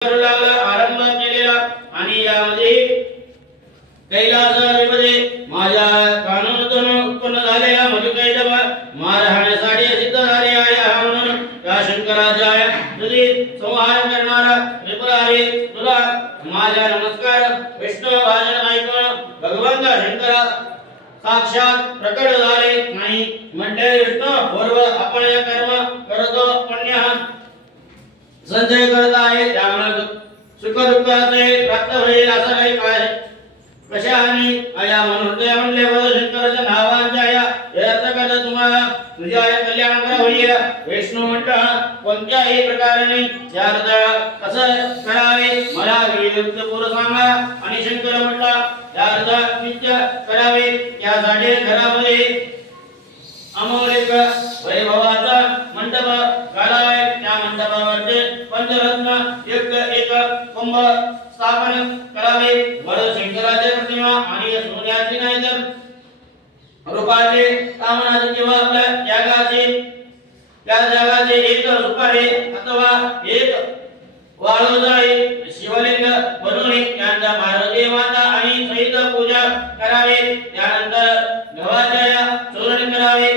करू लागला, आरंभ केलेला आणि यामध्ये कैलासामध्ये माझ्या कानातून उत्पन्न झालेला मधुकैटभ मारहाण्यासाठी सिद्ध झाले आहे म्हणून त्या शंकराच्या तुझी संहार करणारा त्रिपुरारी तुला माझा नमस्कार. विष्णू भाजन ऐकून भगवंत शंकरा साक्षात प्रकट झाले नाही. म्हणते विष्णू पूर्व आपण या कर्म करतो, पुण्य संचय करत आहे, त्यामुळे सुख दुःखाचे प्राप्त होईल असं नाही काय कशाने आया म्हणून ते म्हणले शंकराच्या नावांच्या या अर्थ करता तुम्हाला तुझ्या कल्याण होईल. विष्णू म्हणता कोणत्याही प्रकाराने यार्थ कसं करावे मला विरुद्ध पूर्व सांगा. आणि शंकर म्हणता यार्थ नित्य करावे, त्यासाठी घरामध्ये अमोलिक वैभवाचा मंडप घालावे. त्या मंडपावरती पंचरत्न एक कुंभ स्थापन करावे. वरद शंकराची प्रतिमा आणि सोन्याची नाही तर रूपाचे कामनाचे किंवा आपल्या जगाचे एक सुपारी अथवा एक वाळूजाई शिवलिंग बनवणे, त्यांचा पार्वती माता आणि सहित पूजा करावे. त्यानंतर गव्हाच्या चूर्ण करावे.